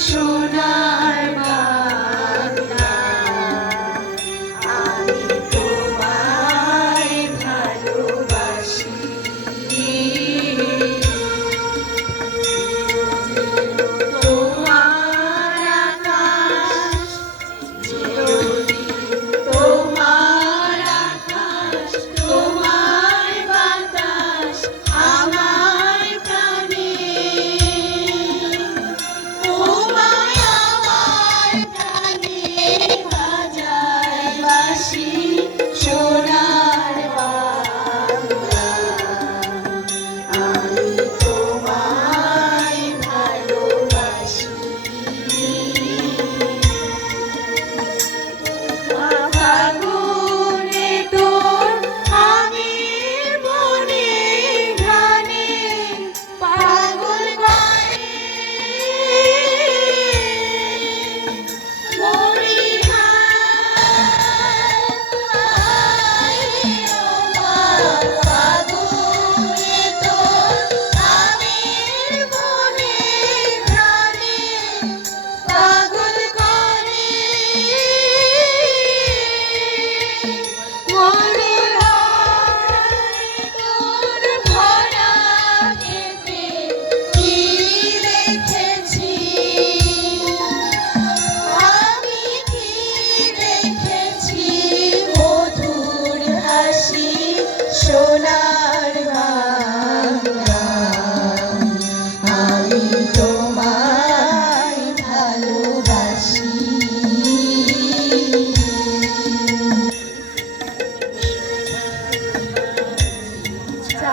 shoulder.